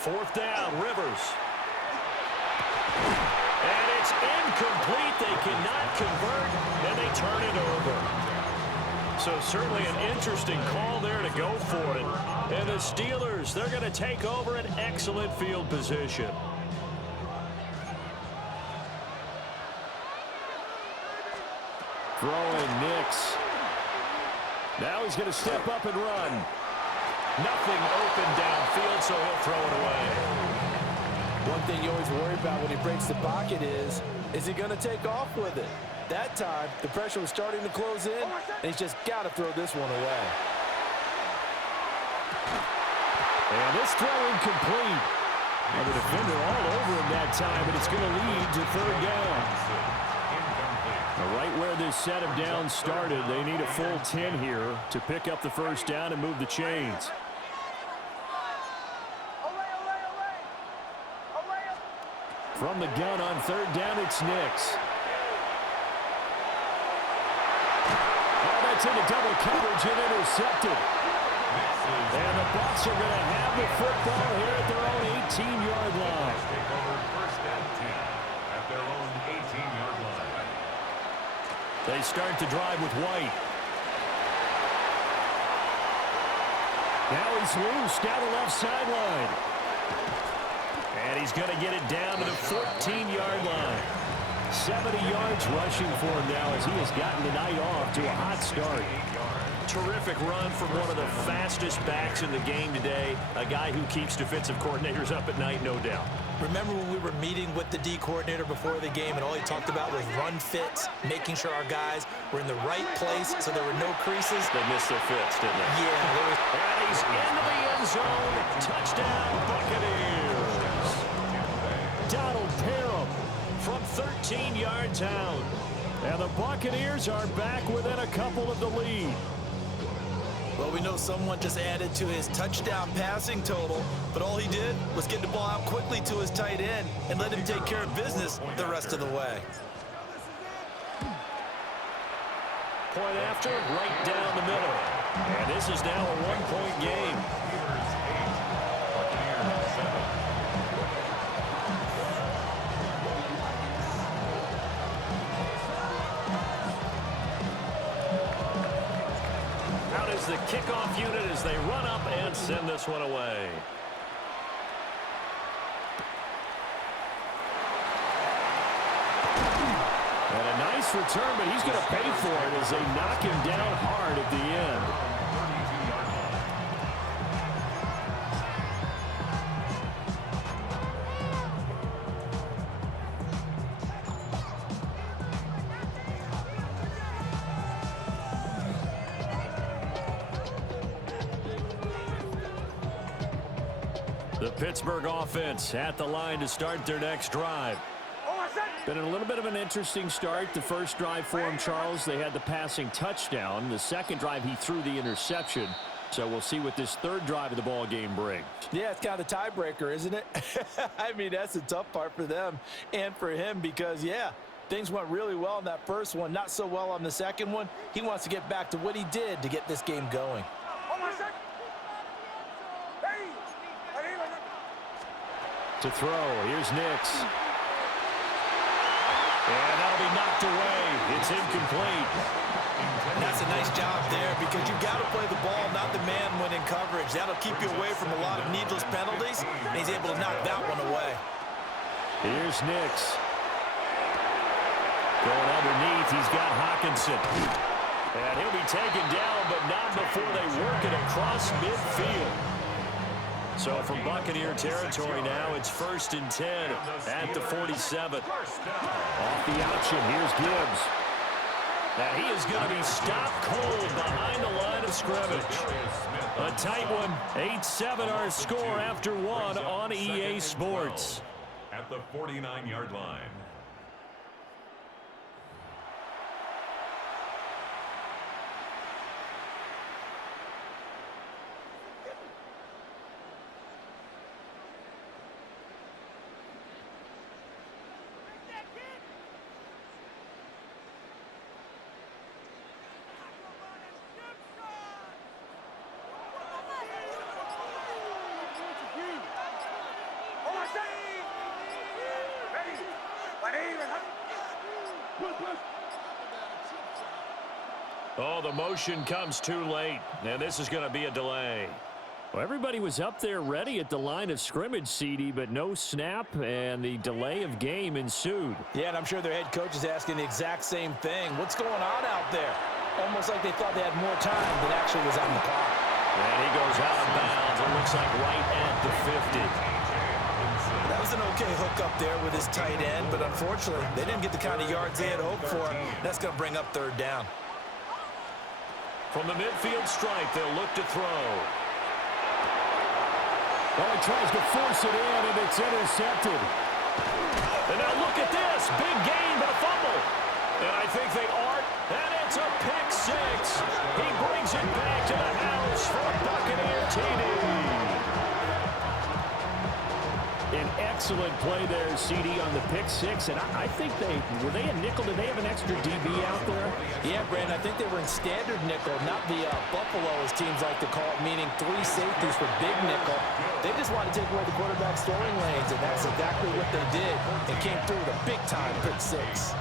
Fourth down, Rivers. And it's incomplete. They cannot convert, and they turn it over. So certainly an interesting call there to go for it. And the Steelers, they're going to take over an excellent field position. Throwing Nix. Now he's going to step up and run. Nothing open downfield, so he'll throw it away. One thing you always worry about when he breaks the pocket is he going to take off with it? That time, the pressure was starting to close in, and he's just got to throw this one away. And this throw incomplete. And the defender all over him that time, but it's going to lead to third down. Right where this set of downs started, they need a full 10 here to pick up the first down and move the chains. From the gun on third down, it's Nix. Into double coverage and intercepted. And the Bucs are going to have the football here at their own 18-yard line. Take over first and 10 at their own 18-yard line. They start to drive with White. Now he's loose down the left sideline. And he's going to get it down to the 14-yard line. 70 yards rushing for him now as he has gotten the night off to a hot start. Terrific run from one of the fastest backs in the game today. A guy who keeps defensive coordinators up at night, no doubt. Remember when we were meeting with the D coordinator before the game and all he talked about was run fits, making sure our guys were in the right place so there were no creases? They missed their fits, didn't they? Yeah. And he's into the end zone. Touchdown, Buccaneers. Donald Parham from 13 yards out. And the Buccaneers are back within a couple of the lead. Well, we know someone just added to his touchdown passing total, but all he did was get the ball out quickly to his tight end and let him take care of business the rest of the way. Point after, right down the middle. And this is now a one-point game. The kickoff unit as they run up and send this one away. And a nice return, but he's going to pay for it as they knock him down hard at the end. The Pittsburgh offense at the line to start their next drive. Been a little bit of an interesting start. The first drive for him, Charles, they had the passing touchdown. The second drive, he threw the interception. So we'll see what this third drive of the ball game brings. Yeah, it's kind of a tiebreaker, isn't it? I mean, that's the tough part for them and for him because, yeah, things went really well in that first one, not so well on the second one. He wants to get back to what he did to get this game going. To throw, here's Nix. And that'll be knocked away. It's incomplete. And that's a nice job there because you've got to play the ball, not the man when in coverage. That'll keep you away from a lot of needless penalties, and he's able to knock that one away. Here's Nix. Going underneath, he's got Hawkinson. And he'll be taken down, but not before they work it across midfield. So from Buccaneer territory now, it's 1st and 10 at the 47. Off the option, here's Gibbs. Now he is going to be stopped cold behind the line of scrimmage. A tight one, 8-7 our score after one on EA Sports. At the 49-yard line. Oh, the motion comes too late, and this is going to be a delay. Well, everybody was up there ready at the line of scrimmage, CD, but no snap, and the delay of game ensued. Yeah, and I'm sure their head coach is asking the exact same thing. What's going on out there? Almost like they thought they had more time than actually was on the clock. And he goes out of bounds. It looks like right at the 50. That was an okay hook up there with his tight end, but unfortunately, they didn't get the kind of yards they had hoped for. That's going to bring up third down. From the midfield stripe, they'll look to throw. Well, he tries to force it in, and it's intercepted. And now look at this. Big gain, but a fumble. And I think they are. And it's a pick six. He brings it back to the house for a Buccaneer TD. An excellent play there, CD, on the pick six. And I think were they a nickel? Did they have an extra DB out there? Yeah, Brandon, I think they were in standard nickel, not the Buffalo, as teams like to call it, meaning three safeties for big nickel. They just wanted to take away the quarterback's throwing lanes, and that's exactly what they did. It came through with a big-time pick six.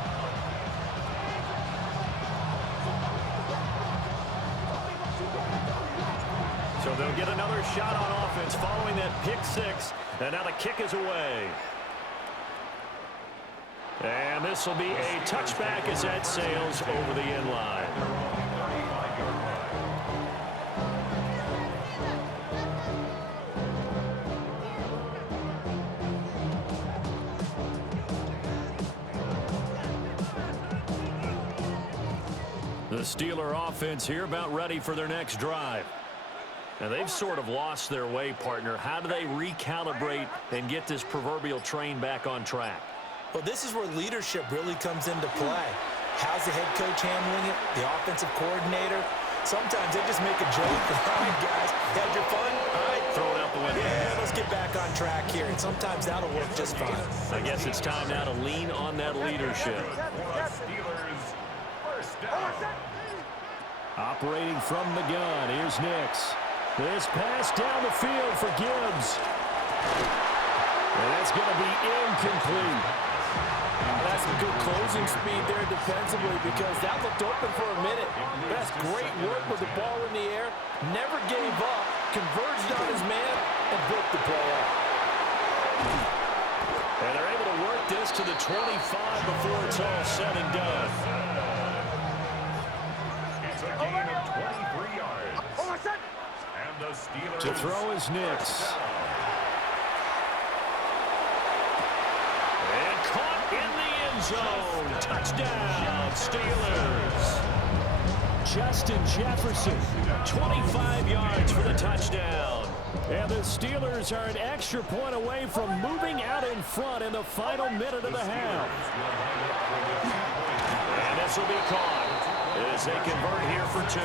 So they'll get another shot on offense following that pick six. And now the kick is away. And this will be a touchback as that sails over the end line. The Steeler offense here about ready for their next drive. Now, they've sort of lost their way, partner. How do they recalibrate and get this proverbial train back on track? Well, this is where leadership really comes into play. How's the head coach handling it? The offensive coordinator? Sometimes they just make a joke. All right, guys, had your fun? All right. Throw it out the window. Yeah, let's get back on track here. And sometimes that'll work just fine. I guess it's time now to lean on that leadership. Steelers first down. Operating from the gun, here's Nix. This pass down the field for Gibbs. And that's going to be incomplete. That's some good closing speed there defensively, because that looked open for a minute. That's great work with the ball in the air. Never gave up. Converged on his man and broke the play up. And they're able to work this to the 25 before it's all said and done. It's a gain of 23 yards. And the Steelers To throw is Nix. And caught in the end zone. Touchdown, Steelers. Justin Jefferson, 25 yards for the touchdown. and the Steelers are an extra point away from moving out in front in the final minute of the half. And this will be caught as they convert here for two.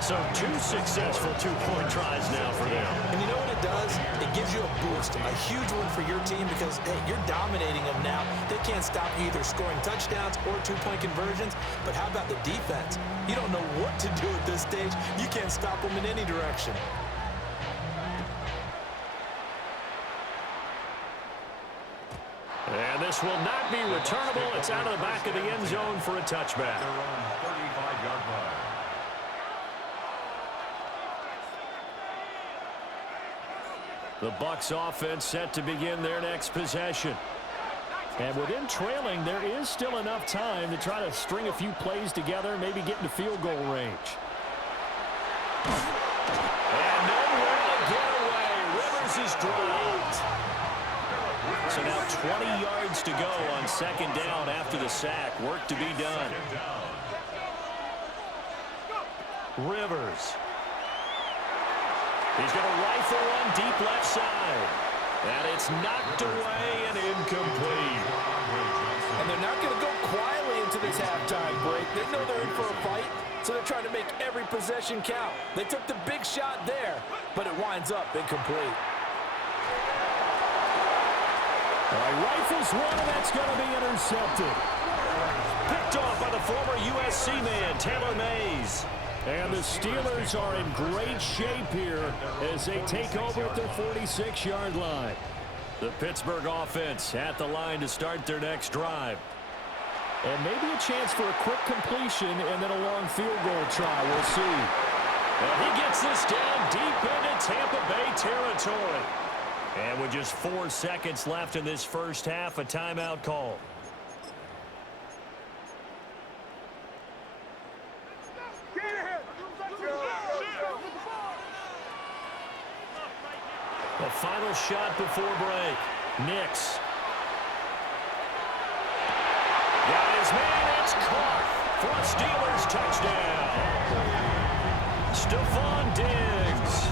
So two successful two-point tries now for them. And you know what it does? It gives you a boost, a huge one for your team, because, hey, you're dominating them now. They can't stop you either scoring touchdowns or two-point conversions. But how about the defense? You don't know what to do at this stage. You can't stop them in any direction. And this will not be returnable. It's out of the back of the end zone for a touchback. Their own 35-yard line. The Bucs offense set to begin their next possession. And with them trailing, there is still enough time to try to string a few plays together, maybe get into field goal range. And nowhere to get away. Rivers is dropped. So now 20 yards to go on second down after the sack. Work to be done. Rivers. He's going to rifle one deep left side. And it's knocked away and incomplete. And they're not going to go quietly into this halftime break. They know they're in for a fight, so they're trying to make every possession count. They took the big shot there, but it winds up incomplete. Rifles one, and that's going to be intercepted. Picked off by the former USC man, Taylor Mays. And the Steelers are in great shape here as they take over at their 46-yard line. The Pittsburgh offense at the line to start their next drive. And maybe a chance for a quick completion and then a long field goal try. We'll see. And he gets this down deep into Tampa Bay territory. And with just 4 seconds left in this first half, a timeout call. The final shot before break. Nix. Got his man. It's caught for a Steelers touchdown. Stephon Diggs.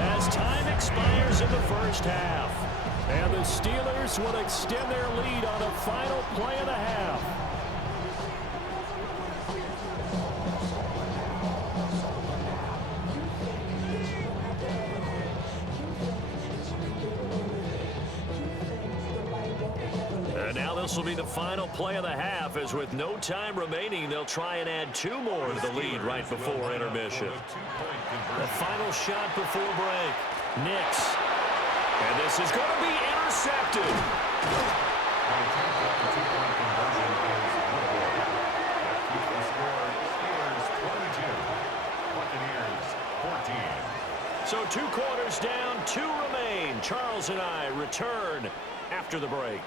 As time expires in the first half. And the Steelers will extend their lead on a final play of the half. And now this will be the final play of the half, as with no time remaining, they'll try and add 2 more to the lead right before intermission. The final shot before break. Nix. And this is going to be intercepted. So 2 quarters down, 2 remain. Charles and I return after the break.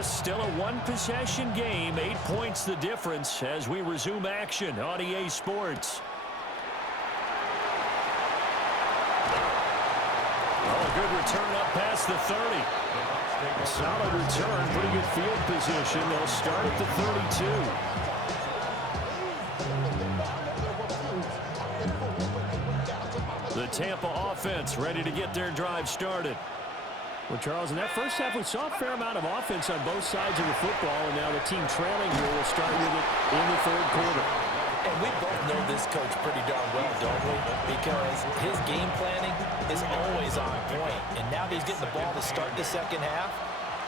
Still a 1-possession game, 8 points the difference as we resume action on EA Sports. Oh, good return up past the 30. Solid return, pretty good field position. They'll start at the 32. The Tampa offense ready to get their drive started. Well, Charles, in that first half, we saw a fair amount of offense on both sides of the football, and now the team trailing here will start with it in the third quarter. And we both know this coach pretty darn well, don't we? Because his game planning is always on point. And now that he's getting the ball to start the second half,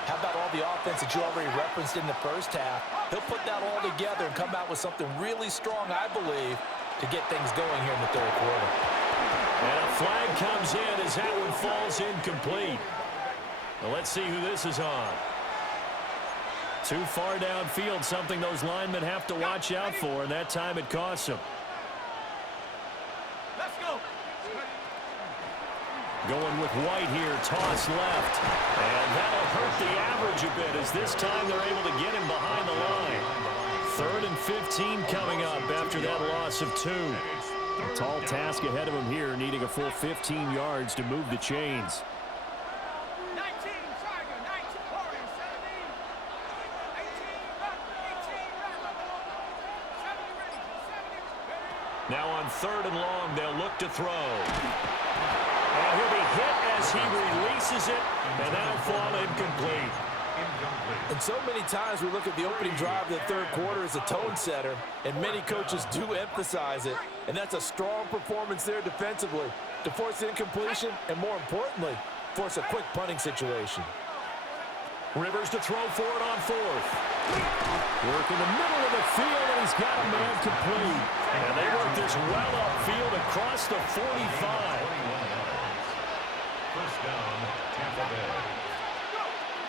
how about all the offense that you already referenced in the first half? He'll put that all together and come out with something really strong, I believe, to get things going here in the third quarter. And a flag comes in as that one falls incomplete. Well, let's see who this is on. Too far downfield, something those linemen have to watch out for, and that time it costs them. Let's go. Going with White here, toss left. And that'll hurt the average a bit, as this time they're able to get him behind the line. 3rd and 15 coming up after that loss of 2. A tall task ahead of him here, needing a full 15 yards to move the chains. Now on 3rd and long, they'll look to throw. And he'll be hit as he releases it, and that'll fall incomplete. And so many times we look at the opening drive of the third quarter as a tone setter, and many coaches do emphasize it. And that's a strong performance there defensively to force incompletion and, more importantly, force a quick punting situation. Rivers to throw for it on 4th. Work in the middle of the field, and he's got a man complete. And they work this well upfield across the 45. First down, Tampa Bay.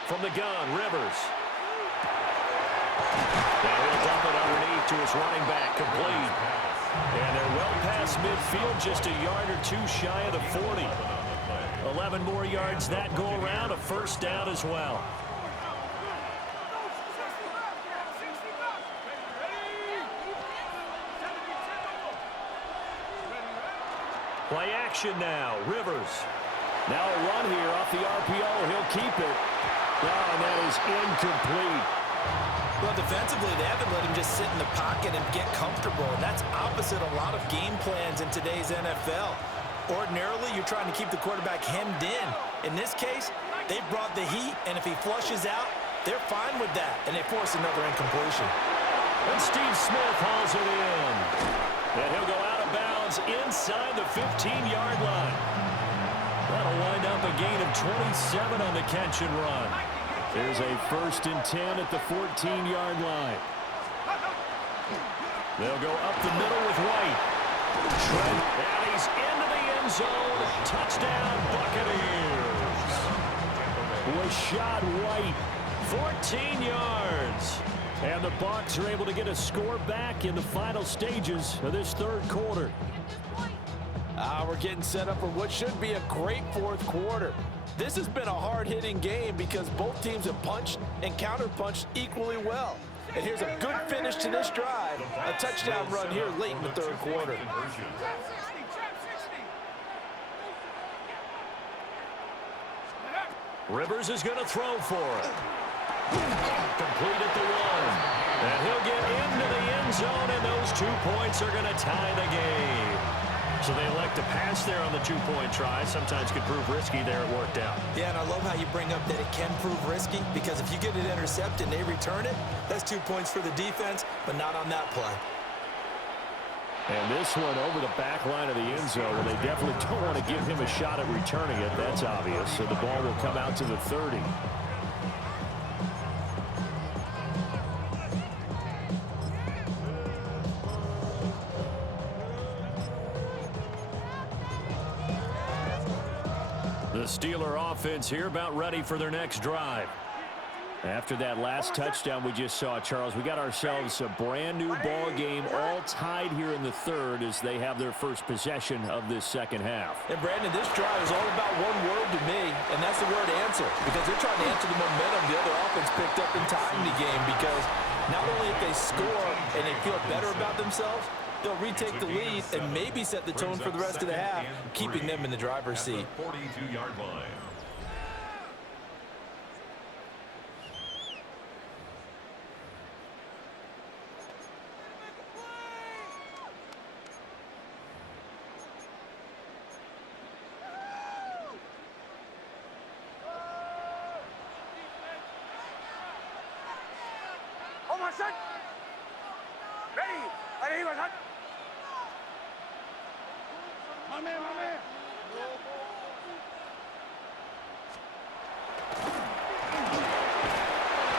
From the gun, Rivers. Now he'll dump it underneath to his running back, complete. And they're well past midfield, just a yard or 2 shy of the 40. 11 more yards that go around, a first down as well. Play action now, Rivers. Now a run here off the RPO. He'll keep it. And that is incomplete. Well, defensively, they haven't let him just sit in the pocket and get comfortable. And that's opposite a lot of game plans in today's NFL. Ordinarily, you're trying to keep the quarterback hemmed in. In this case, they brought the heat, and if he flushes out, they're fine with that, and they force another incompletion. And Steve Smith hauls it in. And he'll go out of bounds inside the 15-yard line. That'll wind up a gain of 27 on the catch and run. There's a 1st and 10 at the 14-yard line. They'll go up the middle with White. Trent, and he's into the end zone. Touchdown, Buccaneers. Rashad White, 14 yards. And the Bucs are able to get a score back in the final stages of this 3rd quarter. We're getting set up for what should be a great 4th quarter. This has been a hard-hitting game because both teams have punched and counterpunched equally well. And here's a good finish to this drive. A touchdown run here late in the 3rd quarter. Rivers is going to throw for it. Complete at the 1. And he'll get into the end zone, and those 2 points are going to tie the game. So they elect to pass there on the 2-point try. Sometimes could prove risky. There it worked out. Yeah, and I love how you bring up that it can prove risky, because if you get it intercepted and they return it, that's 2 points for the defense, but not on that play. And this one over the back line of the end zone, where they definitely don't want to give him a shot at returning it. That's obvious. So the ball will come out to the 30. The Steeler offense here about ready for their next drive. After that last touchdown we just saw, Charles, we got ourselves a brand new ball game, all tied here in the 3rd as they have their first possession of this 2nd half. And Brandon, this drive is all about one word to me, and that's the word answer, because they're trying to answer the momentum the other offense picked up in tying the game, because not only if they score and they feel better about themselves, they'll retake the lead and maybe set the tone for the rest of the half, keeping them in the driver's seat. 42-yard line.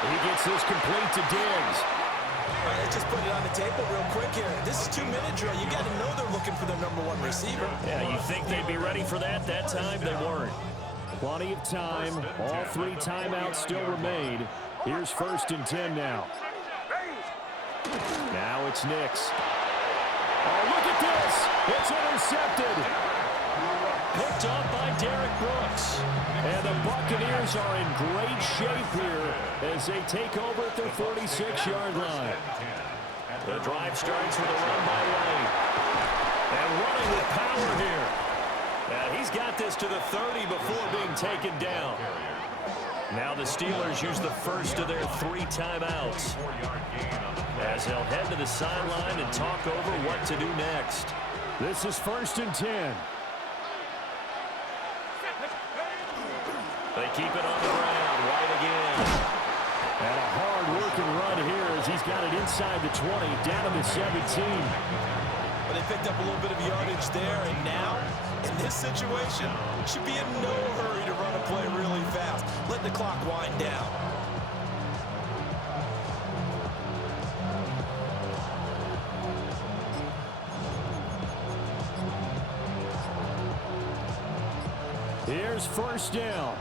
He gets this complete to Diggs. All right, let's just put it on the table real quick here. This is 2-minute drill. You got to know they're looking for their #1 receiver. Yeah, you think they'd be ready for that time? They weren't. Plenty of time. All 3 timeouts still remain. Here's 1st and 10 now. Now it's Nix. Oh, look at this. It's intercepted. Picked up by Derek Brooks. And the Buccaneers are in great shape here as they take over at their 46-yard line. The drive starts with a run by White. And running with power here. And he's got this to the 30 before being taken down. Now the Steelers use the first of their 3 timeouts, as they'll head to the sideline and talk over what to do next. This is 1st and 10. They keep it on the ground. White again. And a hard-working run here as he's got it inside the 20, down to the 17. But they picked up a little bit of yardage there, and now, in this situation, should be in no hurry to run a play really fast. Let the clock wind down. Here's 1st down.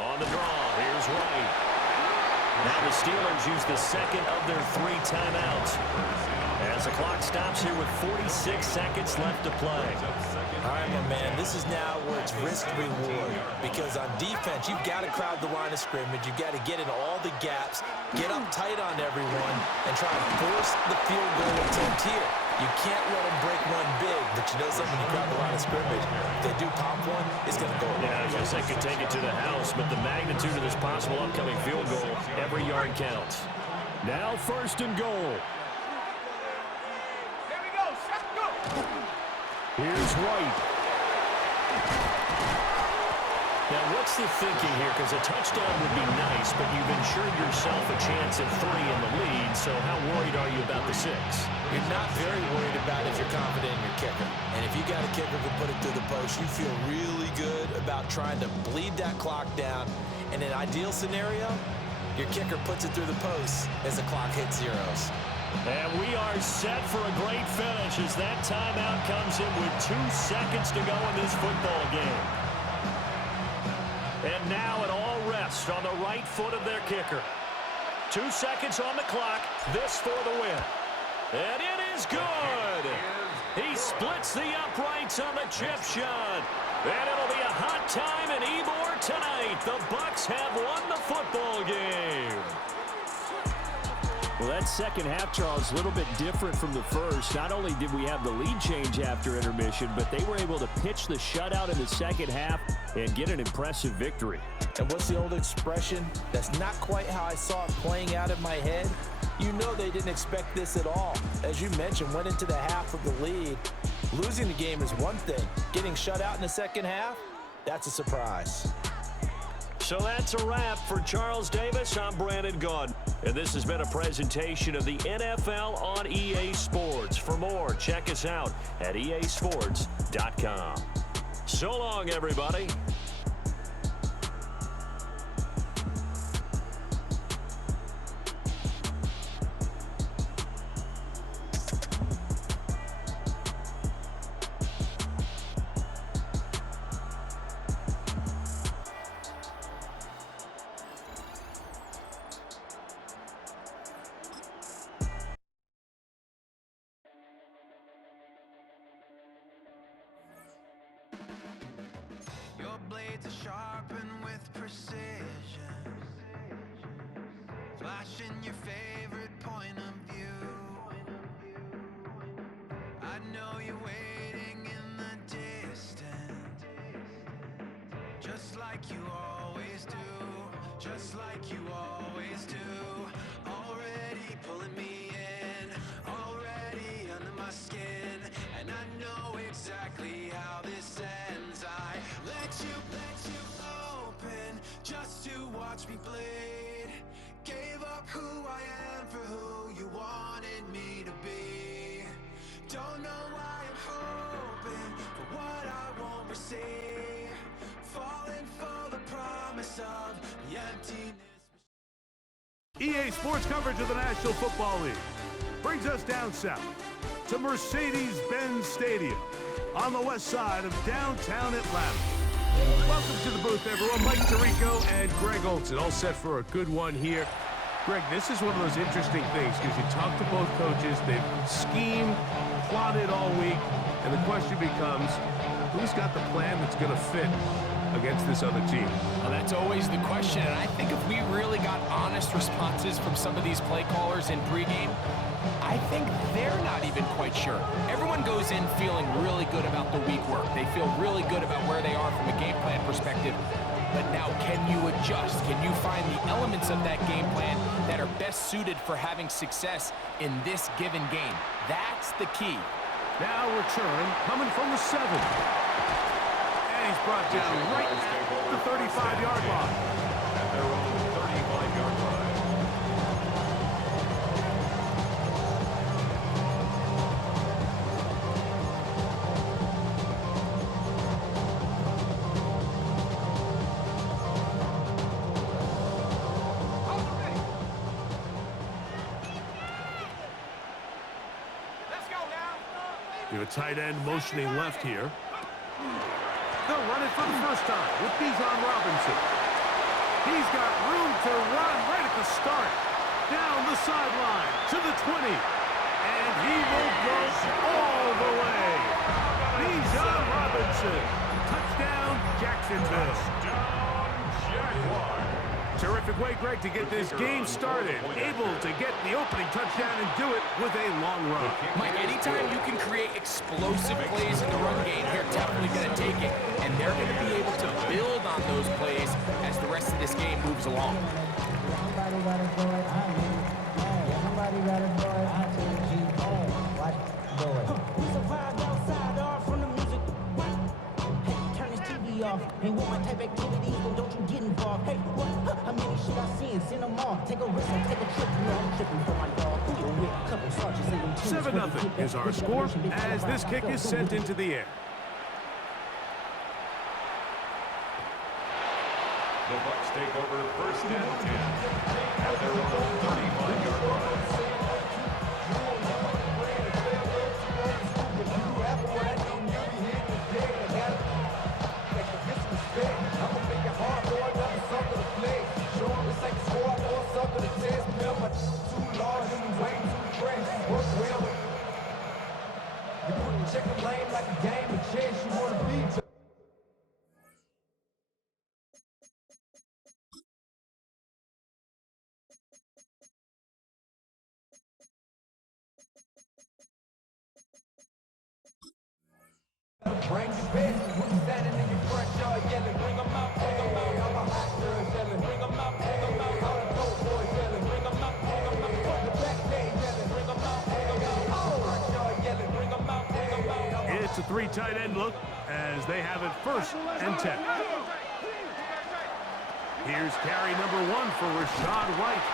On the draw, here's White. Now the Steelers use the second of their 3 timeouts, as the clock stops here with 46 seconds left to play. All right, my man, this is now where it's risk-reward, because on defense, you've got to crowd the line of scrimmage. You've got to get in all the gaps, get up tight on everyone, and try to force the field goal attempt here. You can't let them break one big, but you know something, when you crowd the line of scrimmage, if they do pop one, it's going to go away. Yeah, I guess they could take it to the house, but the magnitude of this possible upcoming field goal, every yard counts. Now 1st and goal. Here we go. Set, go. Here's White. Now, what's the thinking here? Because a touchdown would be nice, but you've ensured yourself a chance at 3 in the lead, so how worried are you about the 6? You're not very worried about it if you're confident in your kicker. And if you got a kicker who put it through the post, you feel really good about trying to bleed that clock down. In an ideal scenario, your kicker puts it through the post as the clock hits zeros. And we are set for a great finish as that timeout comes in with 2 seconds to go in this football game. And now it all rests on the right foot of their kicker. 2 seconds on the clock. This for the win. And it is good. He splits the uprights on the chip shot. And it'll be a hot time in Ybor tonight. The Bucs have won the football game. Well, that second half, Charles, a little bit different from the first. Not only did we have the lead change after intermission, but they were able to pitch the shutout in the second half and get an impressive victory. And what's the old expression? That's not quite how I saw it playing out in my head. You know they didn't expect this at all. As you mentioned, went into the half of the lead. Losing the game is one thing. Getting shut out in the second half, that's a surprise. So that's a wrap for Charles Davis. I'm Brandon Gaudin. And this has been a presentation of the NFL on EA Sports. For more, check us out at easports.com. So long, everybody. Blades are sharpened with precision, flashing your favorite point of view. I know you're waiting in the distance, just like you always do, just like you always do. Already pulling me in, already under my skin, and I know exactly how this ends. I let you open just to watch me bleed. Gave up who I am for who you wanted me to be. Don't know why I'm hoping for what I won't receive. Falling for the promise of the emptiness. EA Sports coverage of the National Football League brings us down south to Mercedes-Benz Stadium on the west side of downtown Atlanta. Welcome to the booth, everyone. Mike Tirico and Greg Olson, all set for a good one here. Greg, this is one of those interesting things because you talk to both coaches. They've schemed, plotted all week, and the question becomes, who's got the plan that's going to fit against this other team? Well, that's always the question, and I think if we really got honest responses from some of these play callers in pregame, I think they're not even quite sure. Everyone goes in feeling really good about the week work. They feel really good about where they are from a game plan perspective. But now, can you adjust? Can you find the elements of that game plan that are best suited for having success in this given game? That's the key. Now return coming from the 7. And he's brought down right at the 35-yard line. At their own 35-yard line. You have a tight end motioning left here. They'll run it for the first time with Bijan Robinson. He's got room to run right at the start. Down the sideline to the 20. And he will go all the way. Bijan Robinson. Touchdown, Jacksonville. Touchdown, Jaguars. Terrific way, Greg, to get this game started. Able to get the opening touchdown and do it with a long run. Mike, anytime you can create explosive plays in the run game, they're definitely going to take it. And they're going to be able to build on those plays as the rest of this game moves along. Somebody got to do it. Somebody got to do it. Watch it. Do it. We survived outside, all from the music. Hey, turn this TV off. Ain't want my type activity. involved. Hey, what? How many should I see and send them all? Take a risk and take a trip. You know I'm tripping for my dog. Who you with? Couple sergeants and them teams. 7-0 is our score as this kick is sent into the air. The Bucs take over first and 10 at their own 35-yard line. Check the lane like a game of chess. You want to be. Bring the best. Who's standing in your front yard yelling? Bring them out, bring them out. All the hot girls yelling. Bring them out, bring them out. All the dope boys yelling. Bring them out, bring them out. Put the back day yelling. Bring them out, bring them out. All the front yard yelling. Bring them out, bring them out. It's a 3 tight end look as they have it first and 10. Here's carry number 1 for Rashad White.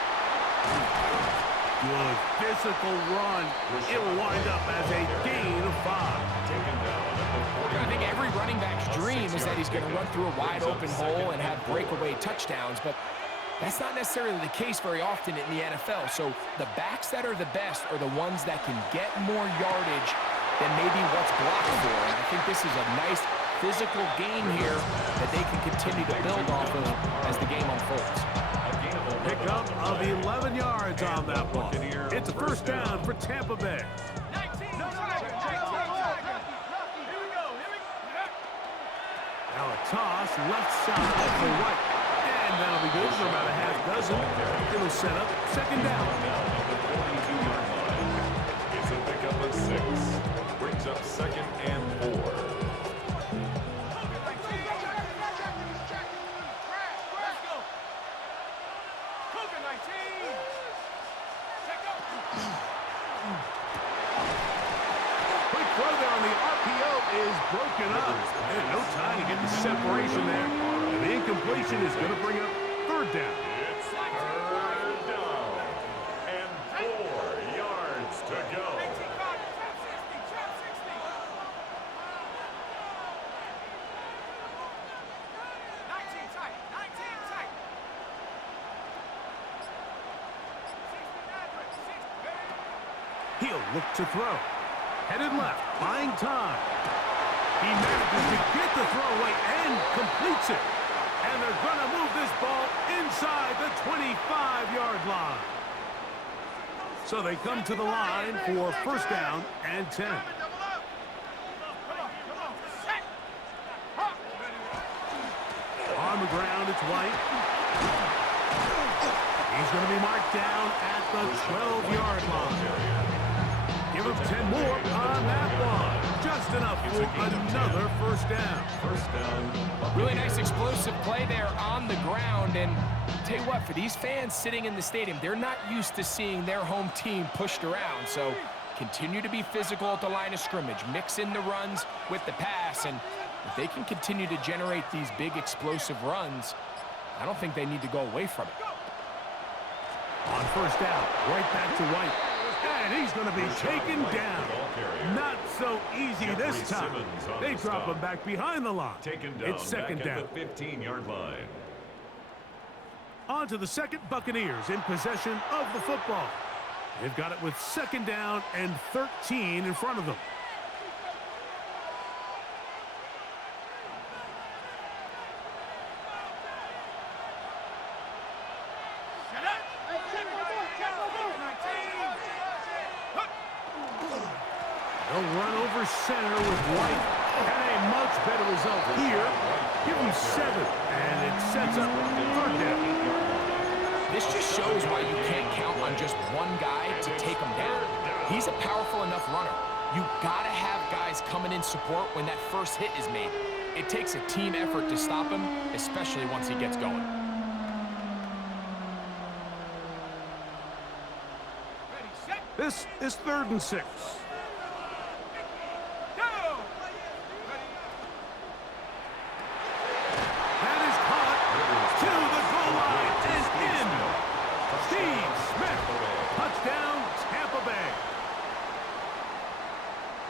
Good physical run. It'll wind up as a gain of 5. Taken down at the 40. I think every running back's dream is that he's going to run through a wide open hole and have breakaway touchdowns, but that's not necessarily the case very often in the NFL. So the backs that are the best are the ones that can get more yardage than maybe what's blocked for. And I think this is a nice physical gain here that they can continue to build off of as the game unfolds. Pickup of 11 yards on that one. It's a first down for Tampa Bay. Now a toss left side for White. And that'll be good for about a half dozen. It'll set up second down. It's a pickup of 6. Brings up second and 4. Quick throw there on the RPO is broken up. And no time to get the separation there. And the incompletion is going to bring up third down. It's third down and 4 yards to go. He'll look to throw. Headed left, buying time. He manages to get the throw away and completes it. And they're going to move this ball inside the 25-yard line. So they come to the line for first down and 10. On the ground, it's White. He's going to be marked down at the 12-yard line. Give him 10 more on that one. Just enough for another first down. First down. Really nice explosive play there on the ground. And tell you what, for these fans sitting in the stadium, they're not used to seeing their home team pushed around. So continue to be physical at the line of scrimmage. Mix in the runs with the pass. And if they can continue to generate these big explosive runs, I don't think they need to go away from it. On first down, right back to White. And he's going to be taken down. Not so easy this time. They drop him back behind the line. Taken down. It's second back down. at the 15-yard line. On to the second. Buccaneers in possession of the football. They've got it with second down and 13 in front of them. They'll run over center with White. And a much better result here. Give him 7. And it sets up third down. This just shows why you can't count on just one guy to take him down. He's a powerful enough runner. You gotta have guys coming in support when that first hit is made. It takes a team effort to stop him, especially once he gets going. This is 3rd and 6. That is caught. 2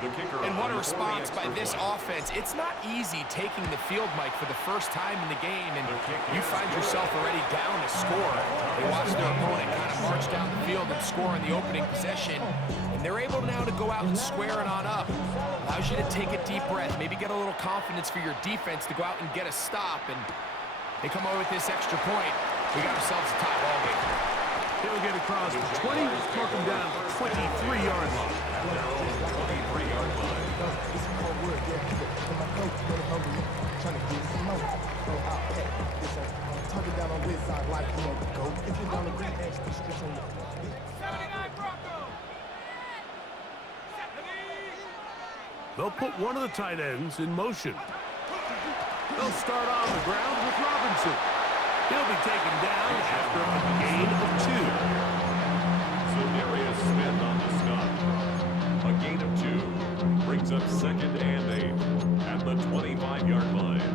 And what a response by this offense. It's not easy taking the field, Mike, for the first time in the game, and you find yourself already down a score. They watch their opponent kind of march down the field and score in the opening possession, and they're able now to go out and square it on up. Allows you to take a deep breath, maybe get a little confidence for your defense to go out and get a stop, and they come away with this extra point. We got ourselves a tie ball game. He'll get across the 20, mark him down to 23-yard line. They'll put one of the tight ends in motion. They'll start on the ground with Robinson. He'll be taken down after a gain of 2. So Darius Smith on the stop. A gain of 2 brings up 2nd and 8 at the 25-yard line.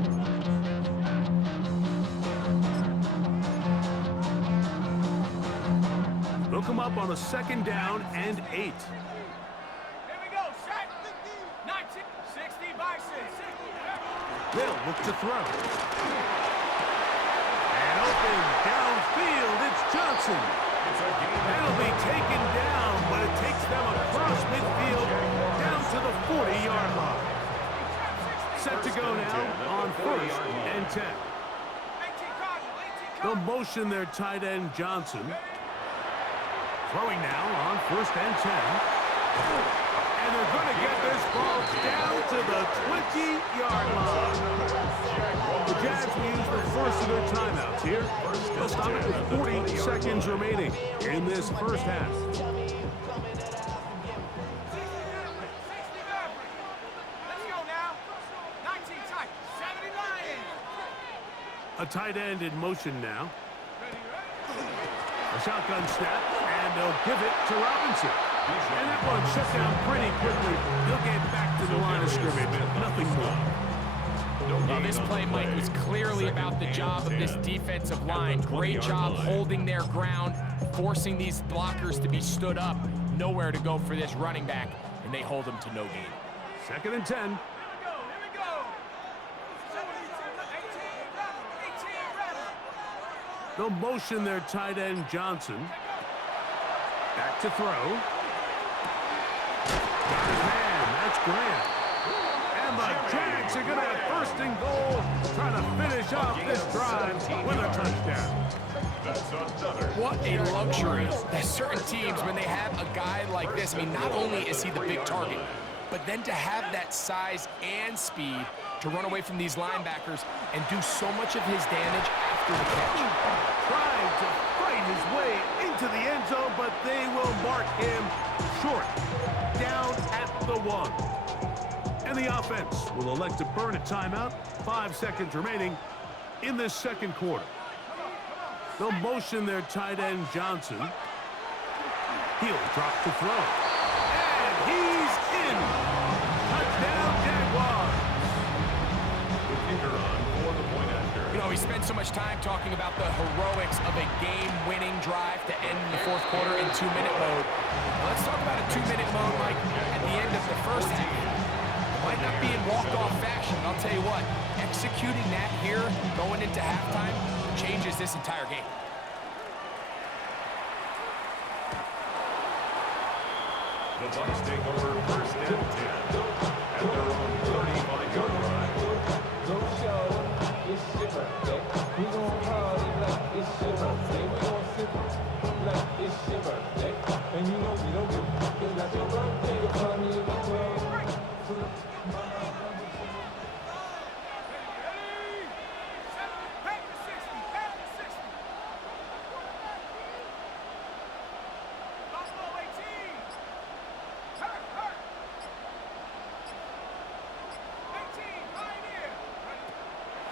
They'll come up on a 2nd down and 8. Here we go, set. 1960 Bison. They'll look to throw. And open downfield, it's Johnson. That'll be taken down, but it takes them across midfield down to the 40-yard line. Set to go now on 1st and 10. They'll motion their tight end Johnson. Throwing now on 1st and 10. And they're going to get this ball down to the 20-yard line. The Jags will use the first of their timeouts here. They'll stop it with 40 seconds remaining in this first half. Let's go now. 19 tight. 70 Lions. A tight end in motion now. A shotgun snap, and they'll give it to Robinson. And that one shut down pretty quickly. He'll get back to the line of scrimmage. Nothing more. Well, this play, Mike, was clearly about the job of this defensive line. Great job holding their ground, forcing these blockers to be stood up. Nowhere to go for this running back, and they hold him to no gain. 2nd and 10. Here we go. 18. They'll motion their tight end Johnson. Back to throw. Got his man. That's Grant. And the Jags are going to have 1st and goal, trying to finish off this drive with a touchdown. What a luxury that certain teams, when they have a guy like this, I mean, not only is he the big target, but then to have that size and speed to run away from these linebackers and do so much of his damage after the catch. Trying to fight his way into the end zone, but they will mark him short, down at the 1. And the offense will elect to burn a timeout. 5 seconds remaining in this 2nd quarter. They'll motion their tight end Johnson. He'll drop to throw. And he's in. Touchdown, Jaguars. The kicker on for the point after. You know, we spent so much time talking about the heroics of a game-winning drive to end the 4th quarter in 2-minute mode. Let's talk about a 2-minute mode, Mike, at the end of the first half. Might not be in walk-off fashion, but I'll tell you what, executing that here, going into halftime, changes this entire game. The Bucs take over 1st and 10 at their own 35-yard line. Go show, it's your birthday. We gon' party like it's your birthday. We gon' sip like it's your birthday. And you know we don't give a fuck, it's like your birthday. You'll find me in the club.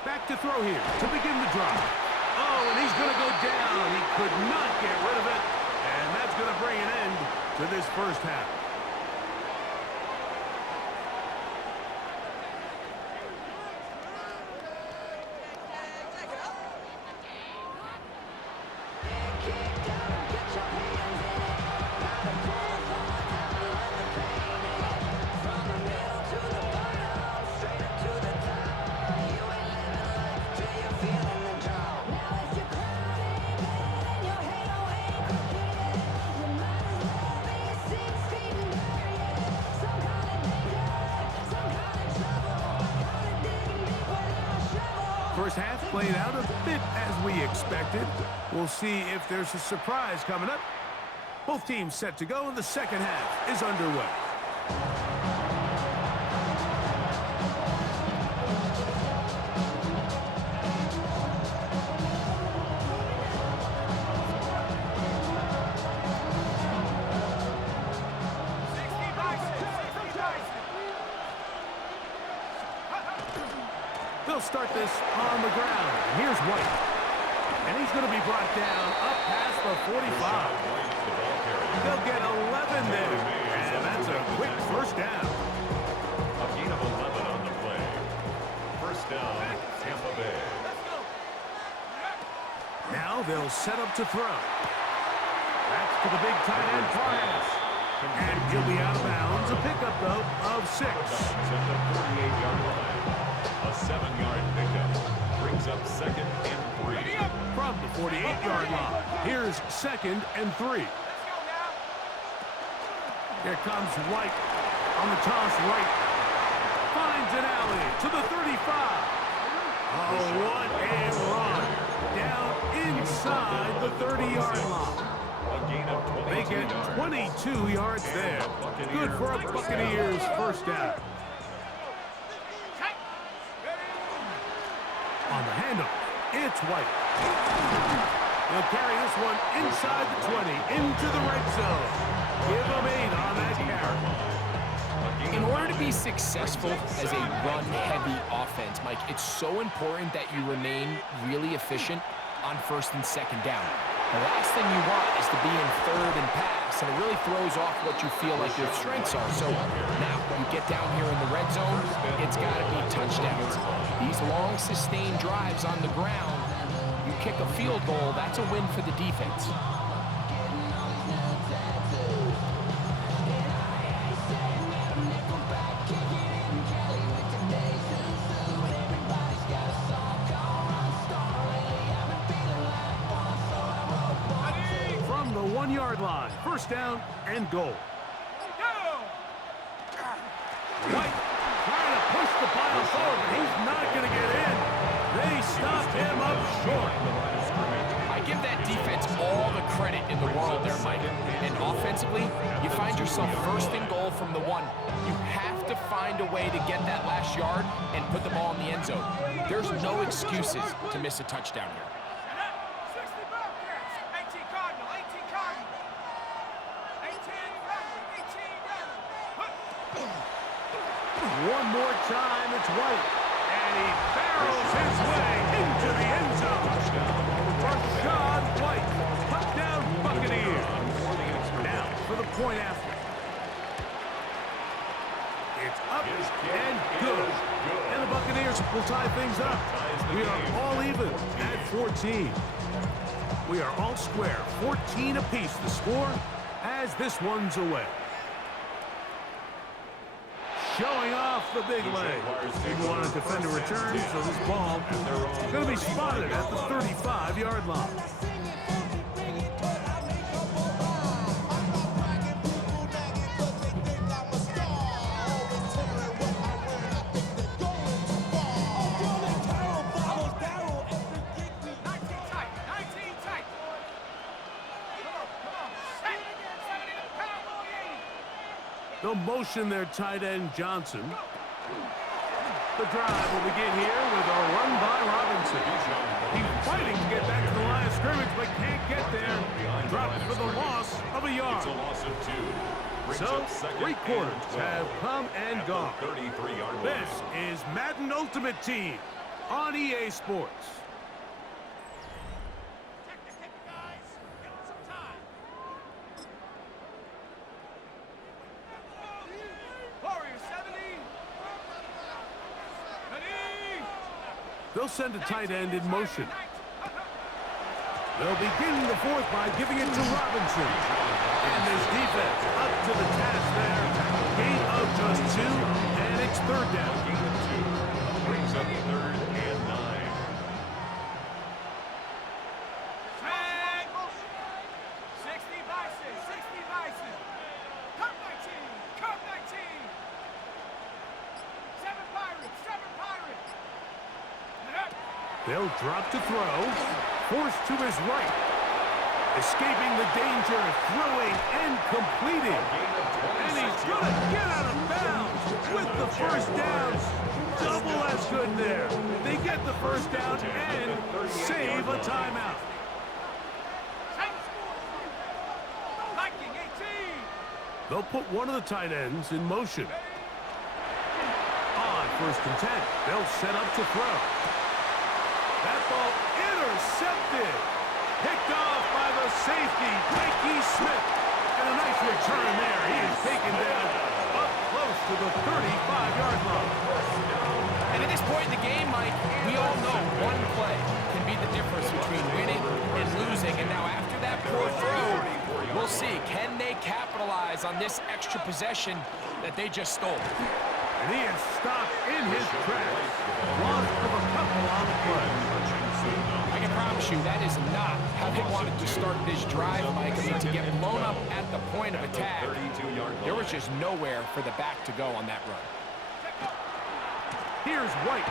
Back to throw here to begin the drive. Oh, and he's going to go down. He could not get rid of it. And that's going to bring an end to this first half. First half played out a bit as we expected. We'll see if there's a surprise coming up. Both teams set to go, and the second half is underway. They'll start this on the ground. Here's White. And he's going to be brought down up past the 45. They'll get 11 there. And that's a quick first down. A gain of 11 on the play. First down, Tampa Bay. Now they'll set up to throw. That's to the big tight end pass. And he'll be out of bounds. A pickup, though, of 6. At the 48-yard line. A 7-yard pickup. Brings up second and 3. From the 48-yard line, here's second and 3. Here comes White on the toss right. Finds an alley to the 35. Oh, what a run. Down inside the 30-yard line. A gain of 22 They get 22 yards there. Good for a Buccaneers first down. On the handoff, it's White. He'll carry this one inside the 20, into the red zone. Give him 8 on that carry. In order to be successful as a run-heavy offense, Mike, it's so important that you remain really efficient on first and second down. The last thing you want is to be in third and pass, and it really throws off what you feel like your strengths are. So now you get down here in the red zone, it's got to be touchdowns. These long, sustained drives on the ground, you kick a field goal, that's a win for the defense. From the 1-yard line, first down and goal. White trying to push the pile forward, but he's not going to get in. They stopped him up short. I give that defense all the credit in the world there, Mike. And offensively, you find yourself first and goal from the 1. You have to find a way to get that last yard and put the ball in the end zone. There's no excuses to miss a touchdown here. 60 Bearcats, 18 Cardinal, 18 Cardinal, 18 Rebel, 18 Rebel. One more time, it's White. And he barrels his way into the end zone. Rashad White, touchdown Buccaneers. Now for the point after. It's up and good. And the Buccaneers will tie things up. We are all even at 14. We are all square, 14 apiece the score as this one's away. Showing off the big leg. He wanted to defend a return, so this ball is going to be spotted at the 35-yard line. They'll motion their tight end, Johnson. The drive will begin here with a run by Robinson. He's fighting to get back to the line of scrimmage, but can't get there. Dropped for the loss of a yard. It's a loss of 2. So, 3 quarters have come and gone. This is Madden Ultimate Team on EA Sports. They'll send a tight end in motion. They'll begin the fourth by giving it to Robinson. And this defense up to the task there. Gain of just 2, and it's third down. Gain of 2. Brings up third and 9. Flag! 60 Bison, 60 Bison. Cup 19, Cup 19. 7 Pirates, 7 Pirates. They'll drop to throw. Forced to his right. Escaping the danger, throwing and completing. And he's going to get out of bounds with the first down. Double as good there. They get the first down and save a timeout. Viking 18. They'll put one of the tight ends in motion. On first and 10, they'll set up to throw. That ball intercepted. Picked off by the safety, Mikey Smith. And a nice return there. He is taken down up close to the 35-yard line. And at this point in the game, Mike, we all know one play can be the difference between winning and losing. And now after that poor throw, we'll see. Can they capitalize on this extra possession that they just stole? And he is stopped in his tracks. Loss of a couple on the play. I can promise you that is not how they wanted to start this drive, Mike. I mean, to get blown up at the point of attack, there was just nowhere for the back to go on that run. Here's White.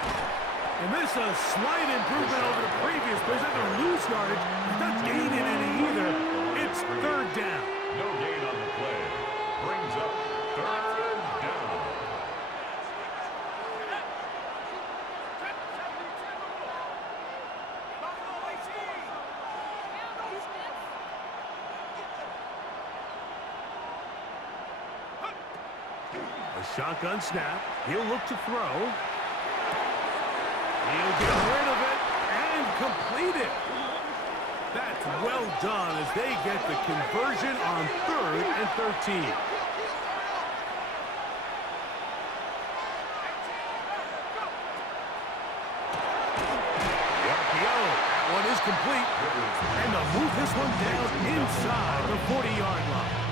And this is a slight improvement over the previous plays. They're going to lose yardage. He's not gaining any either. It's third down. No gain on the play. Brings up third down. A shotgun snap. He'll look to throw. He'll get rid of it and complete it. That's well done as they get the conversion on 3rd and 13. The RPO. That one is complete. And they'll move this one down inside the 40-yard line.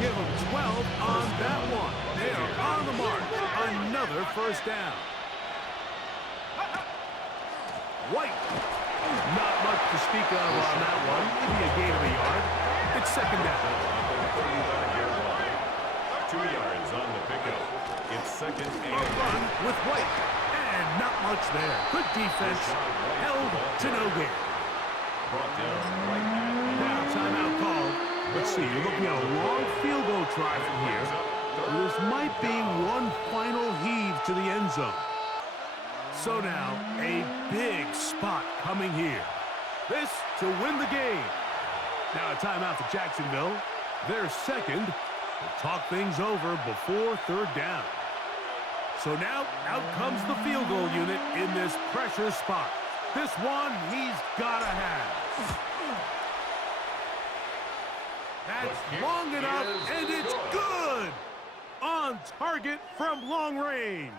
Give them 12 on that one. They are on the mark. Another first down. White. Not much to speak of on that one. Maybe a gain of a yard. It's second down. 2 yards on the pickup. It's second A and run with White. And not much there. Good defense. Held to no gain. brought down right at Now timeout called. Let's see, you're looking at a long field goal try from here. This might be one final heave to the end zone. So now, a big spot coming here. This to win the game. Now a timeout for Jacksonville. They're second. We'll talk things over before third down. So now, out comes the field goal unit in this pressure spot. This one he's got to have. That's long enough, and it's good! On target from long range.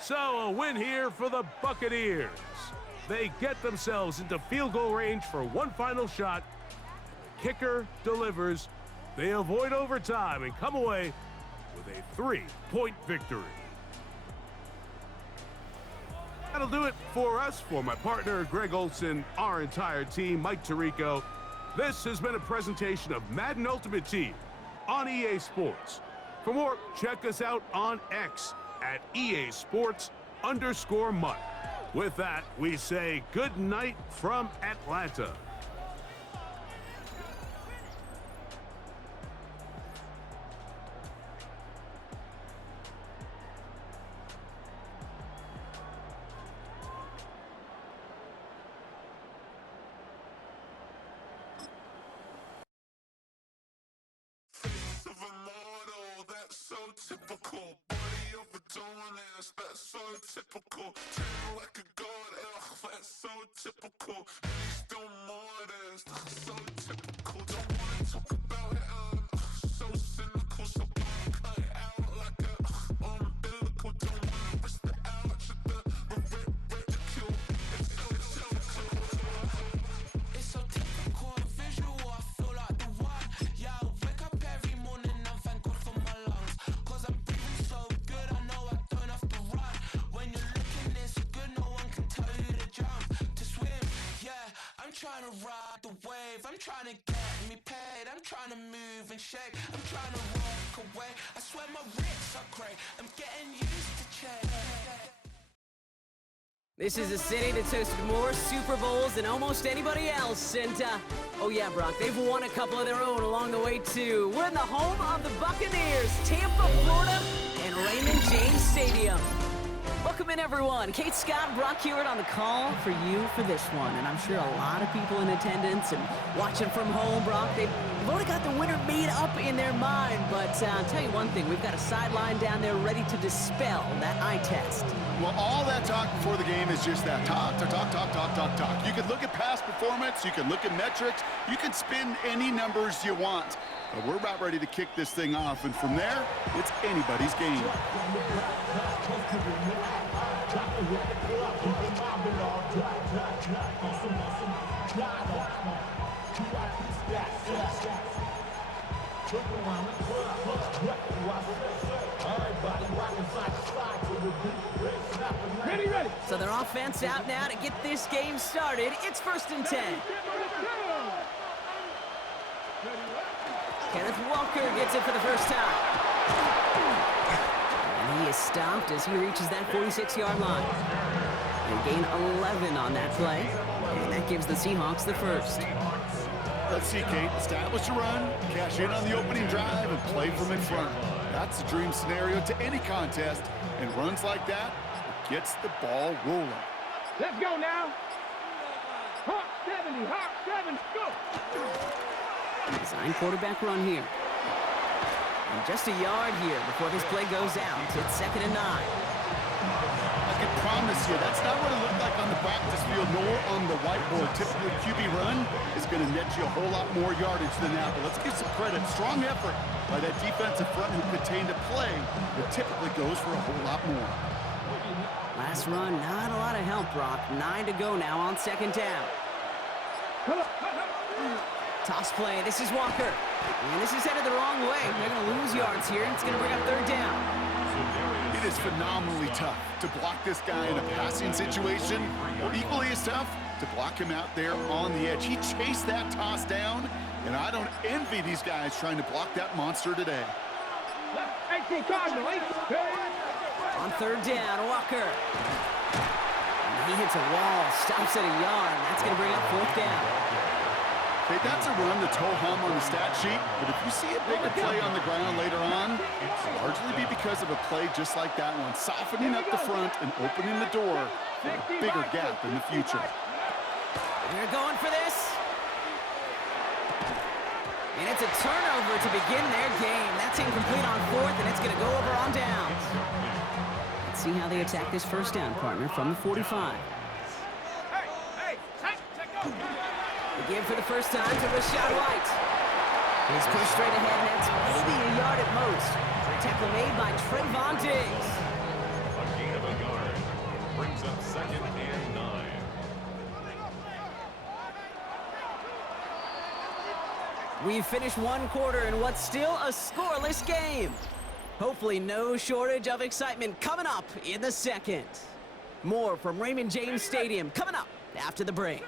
So a win here for the Buccaneers. They get themselves into field goal range for one final shot. The kicker delivers. They avoid overtime and come away with a 3-point victory. That'll do it for us. For my partner, Greg Olson, our entire team, Mike Tirico. This has been a presentation of Madden Ultimate Team on EA Sports. For more, check us out on X at EA Sports_Mutt. With that, we say good night from Atlanta. Typical body of a donut, that's so typical. Turn like a god, that's so typical. Please don't modest, so typical. Don't wanna talk about it, so cynical. So cut it out like a umbilical. Don't wanna risk the ouch of the ridicule. It's so typical, visual. I feel like the one. Yeah, I wake up every morning and thank God for my lungs. I'm trying to ride the wave, I'm trying to get me paid, I'm trying to move and shake, I'm trying to walk away, I swear my wrists are great, I'm getting used to change. This is a city that's hosted more Super Bowls than almost anybody else. And, oh yeah, Brock, they've won a couple of their own along the way, too. We're in the home of the Buccaneers, Tampa, Florida, and Raymond James Stadium. Welcome in, everyone. Kate Scott, Brock Hewitt on the call for you for this one. And I'm sure a lot of people in attendance and watching from home, Brock, they've already got the winner made up in their mind. But I'll tell you one thing, we've got a sideline down there ready to dispel that eye test. Well, all that talk before the game is just that. Talk. You can look at past performance. You can look at metrics. You can spin any numbers you want. But we're about ready to kick this thing off. And from there, it's anybody's game. So their offense out now to get this game started. It's 1st and 10. Kenneth Walker gets it for the first time. And he is stopped as he reaches that 46-yard line. They gain 11 on that play, and that gives the Seahawks the first. Let's see, Kate. Establish a run, cash in on the opening drive, and play from in front. That's a dream scenario to any contest, and runs like that, it gets the ball rolling. Let's go now. Hawk 70, Hawk 70, go. Design quarterback run here. And just a yard here before this play goes out. It's 2nd and 9. I can promise you, that's not what it looked like on the practice field nor on the whiteboard. Typically, QB run is going to net you a whole lot more yardage than that. But let's give some credit. Strong effort by that defensive front who contained a play that typically goes for a whole lot more. Last run, not a lot of help, Brock. 9 to go now on 2nd down. Toss play. This is Walker. And this is headed the wrong way. They're going to lose yards here. It's going to bring up 3rd down. It is phenomenally tough to block this guy in a passing situation, or equally as tough to block him out there on the edge. He chased that toss down, and I don't envy these guys trying to block that monster today. On 3rd down, Walker. And he hits a wall, stops at a yard. That's going to bring up 4th down. Hey, that's a run that's ho-hum on the stat sheet, but if you see a bigger play on the ground later on, it'll largely be because of a play just like that one, softening up the front and opening the door for a bigger gap in the future. They're going for this. And it's a turnover to begin their game. That's incomplete on 4th, and it's going to go over on downs. Let's see how they attack this 1st down, partner, from the 45. They give for the first time to Rashad White. He's pushed straight ahead, and that's maybe a yard at most. Tackle made by Trayvon Diggs. A gain of a yard brings up 2nd and 9. We've finished one quarter in what's still a scoreless game. Hopefully no shortage of excitement coming up in the 2nd. More from Raymond James Stadium coming up after the break.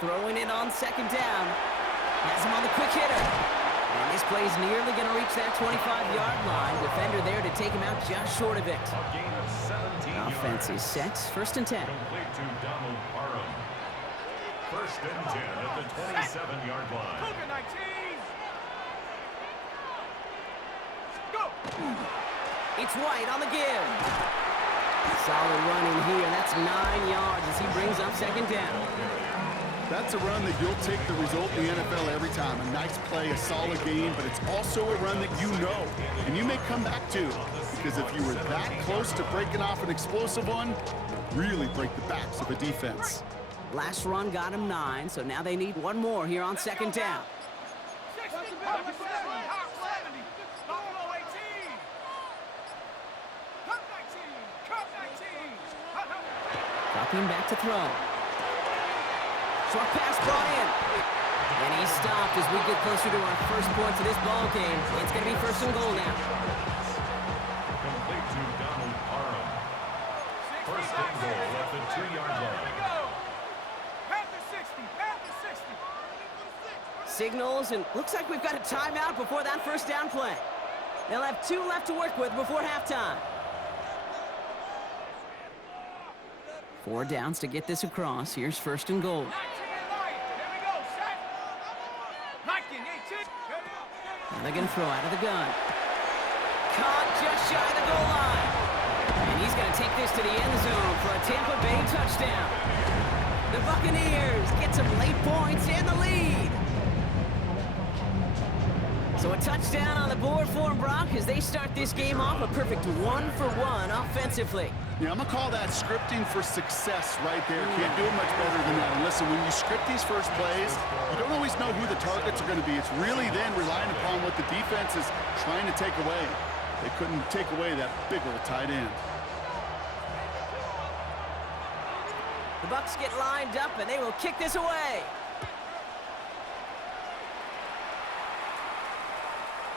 Throwing it on 2nd down. Has him on the quick hitter. And this play's nearly going to reach that 25-yard line. Defender there to take him out just short of it. A gain of 17 Offense is set. 1st and 10. Complete to Donald Parham. 1st and 10 at the 27-yard line. Cougar 19. Go. It's White on the give. Solid run in here. That's 9 yards as he brings up 2nd down. That's a run that you'll take the result in the NFL every time. A nice play, a solid game, but it's also a run that you know, and you may come back to, because if you were that close to breaking off an explosive one, you really break the backs of a defense. Last run got him 9, so now they need one more here on 2nd down. 60, Hawk 70, Buffalo 18. Cup 19. Dropping back to throw. Short pass brought in. And he's stopped as we get closer to our first points of this ball game. It's going to be 1st and goal now. Complete to Donald Parham. 1st and goal at the 2-yard line. Signals, and looks like we've got a timeout before that 1st down play. They'll have 2 left to work with before halftime. 4 downs to get this across. Here's 1st and goal. And they're going to throw out of the gun. Caught just shy of the goal line. And he's going to take this to the end zone for a Tampa Bay touchdown. The Buccaneers get some late points and the lead. So a touchdown on the board for them, Brock, as they start this game off a perfect 1-for-1 offensively. Yeah, I'm going to call that scripting for success right there. Can't do it much better than that. And listen, when you script these first plays, you don't always know who the targets are going to be. It's really then relying upon what the defense is trying to take away. They couldn't take away that big old tight end. The Bucs get lined up, and they will kick this away.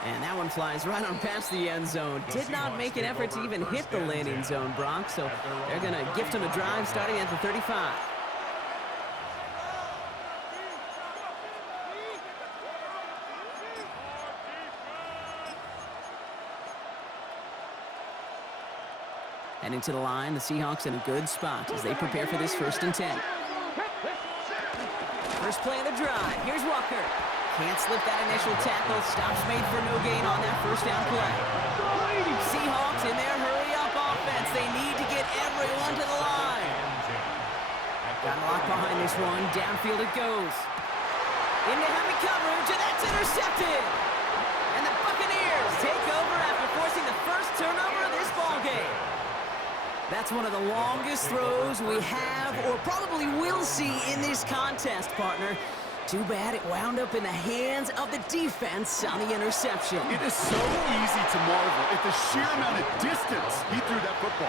And that one flies right on past the end zone. Did not make an effort to even hit the landing zone, Brock, so they're going to gift him a drive starting at the 35. Heading to the line, the Seahawks in a good spot as they prepare for this 1st and 10. First play of the drive. Here's Walker. Can't slip that initial tackle. Stops made for no gain on that 1st down play. Seahawks in their hurry-up offense. They need to get everyone to the line. Got locked behind this one. Downfield it goes. Into heavy coverage, and that's intercepted. And the Buccaneers take over after forcing the first turnover of this ballgame. That's one of the longest throws we have or probably will see in this contest, partner. Too bad it wound up in the hands of the defense on the interception. It is so easy to marvel at the sheer amount of distance he threw that football.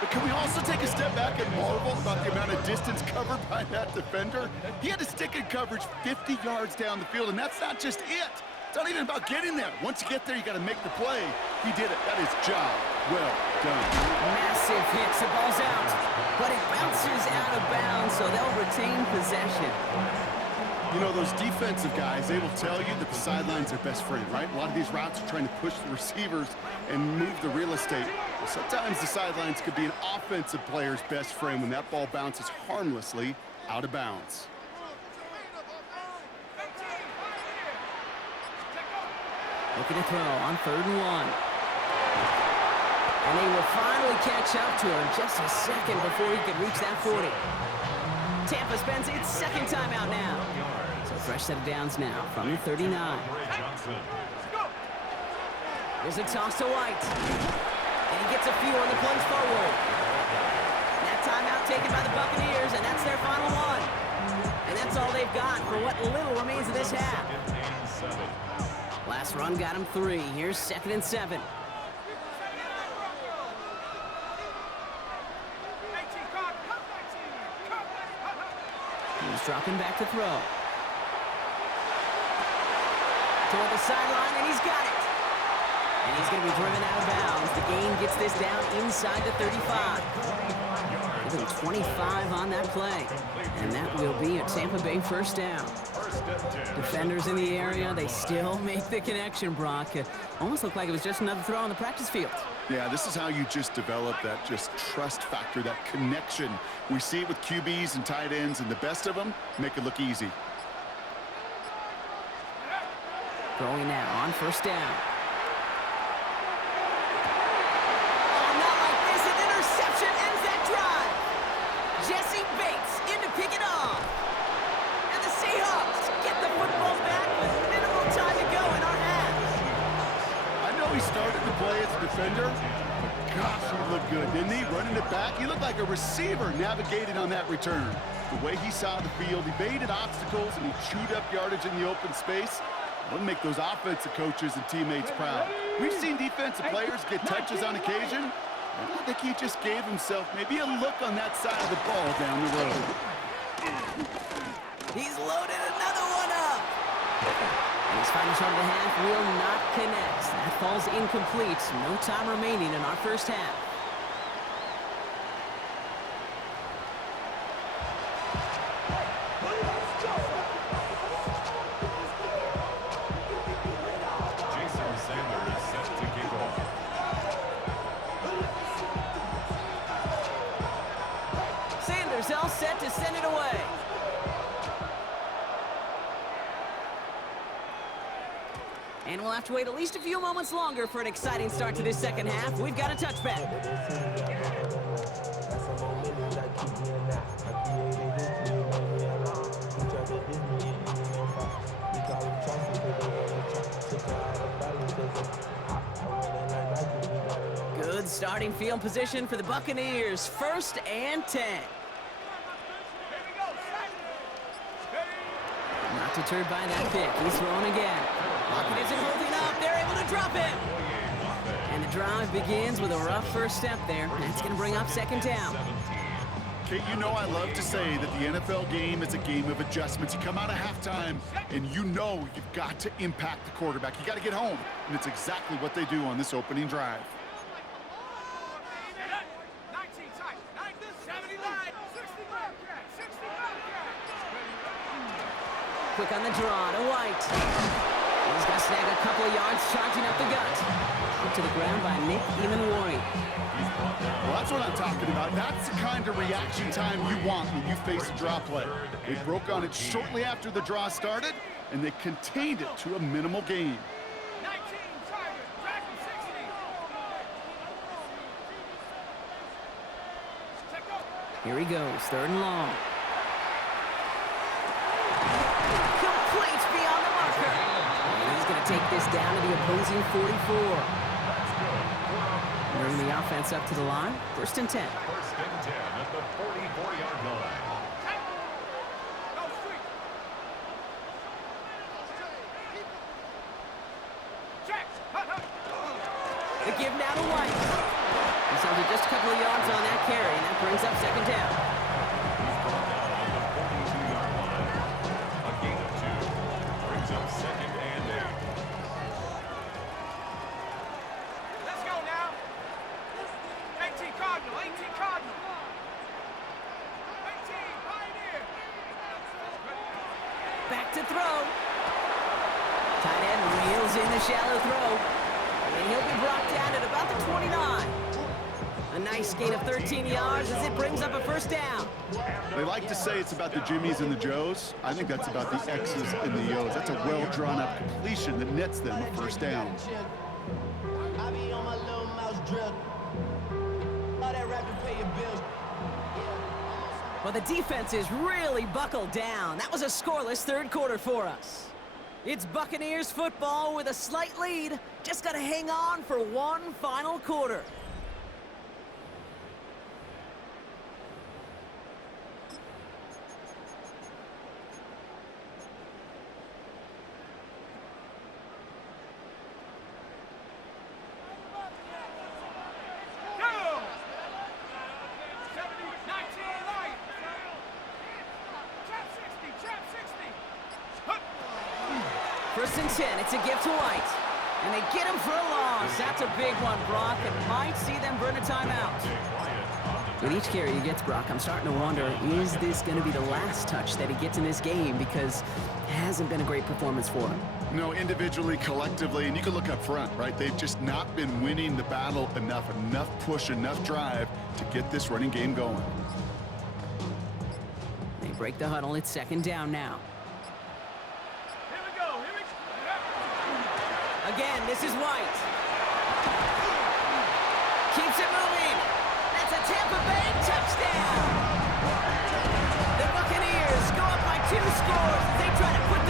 But can we also take a step back and marvel about the amount of distance covered by that defender? He had to stick in coverage 50 yards down the field, and that's not just it. It's not even about getting there. Once you get there, you got to make the play. He did it. That is job well done. Massive hits. The ball's out, but it bounces out of bounds, so they'll retain possession. You know, those defensive guys, they will tell you that the sidelines are best friend, right? A lot of these routes are trying to push the receivers and move the real estate. Well, sometimes the sidelines could be an offensive player's best friend when that ball bounces harmlessly out of bounds. Looking to throw on 3rd and 1. And they will finally catch up to him just a second before he could reach that 40. Tampa spends its 2nd timeout now. So fresh set of downs now from the 39. There's a toss to White. And he gets a few on the plunge forward. That timeout taken by the Buccaneers, and that's their final one. And that's all they've got for what little remains of this half. Last run got him 3. Here's 2nd and 7. He's dropping back to throw. Toward the sideline, and he's got it. And he's going to be driven out of bounds. The gain gets this down inside the 35. Give him 25 on that play. And that will be a Tampa Bay 1st down. Defenders in the area, they still make the connection, Brock. Almost looked like it was just another throw on the practice field. Yeah, this is how you just develop that just trust factor, that connection. We see it with QBs and tight ends, and the best of them make it look easy. Throwing now on 1st down. Jesse Bates in to pick it off. And the Seahawks get the football back with minimal time to go in our hands. I know he started the play as a defender, but gosh, he looked good, didn't he? Running it back, he looked like a receiver navigating on that return. The way he saw the field, he evaded obstacles, and he chewed up yardage in the open space. Wouldn't make those offensive coaches and teammates proud. We've seen defensive players get touches on occasion. I think he just gave himself maybe a look on that side of the ball down the road. He's loaded another one up. And his final shot of the half will not connect. That falls incomplete. No time remaining in our 1st half. And we'll have to wait at least a few moments longer for an exciting start to this second half. We've got a touchback. Good starting field position for the Buccaneers. 1st and 10. Not deterred by that pick. He's throwing again. Lockett isn't holding up. They're able to drop it. And the drive begins with a rough first step there. That's going to bring up 2nd down. Kate, you know I love to say that the NFL game is a game of adjustments. You come out of halftime, and you know you've got to impact the quarterback. You got to get home, and it's exactly what they do on this opening drive. Quick on the draw to White. He's got to snag a couple of yards charging up the gut. Up to the ground by Nick Emanwari. Well, that's what I'm talking about. That's the kind of reaction time you want when you face a draw play. They broke on it shortly after the draw started, and they contained it to a minimal gain. 19 target, back to 60. Here he goes, 3rd and long. Complete beyond the marker. And he's going to take this down to the opposing 44. Bring the offense up to the line. 1st and 10. 1st and 10 at the 44-yard line. The give now to White. He's under just a couple of yards on that carry, and that brings up 2nd down. He's brought down at the 42-yard line. A gain of 2 brings up 2nd and 8. Let's go now. 18 Cardinal, 18 Cardinal. 18 Pioneer. Back to throw. Tight end wheels in the shallow throw. And he'll be brought down at about the 29. A nice gain of 13 yards as it brings up a 1st down. They like to say it's about the Jimmies and the Joes. I think that's about the X's and the O's. That's a well-drawn-up completion that nets them a 1st down. I be on my little mouse drill. All that rapping pay your bills. Well, the defense is really buckled down. That was a scoreless 3rd quarter for us. It's Buccaneers football with a slight lead. Just got to hang on for one final quarter. Go! 70, 19 light. Trap 60, trap 60. 1st and 10, it's a gift to White. And they get him for a loss. That's a big one, Brock, and might see them burn a timeout. With each carry he gets, Brock, I'm starting to wonder, is this going to be the last touch that he gets in this game? Because it hasn't been a great performance for him. No, individually, collectively, and you can look up front, right? They've just not been winning the battle enough push, enough drive to get this running game going. They break the huddle. It's 2nd down now. Here we go, here we go. Again, this is White. Keeps it moving. That's a Tampa Bay touchdown. The Buccaneers go up by 2 scores as they try to put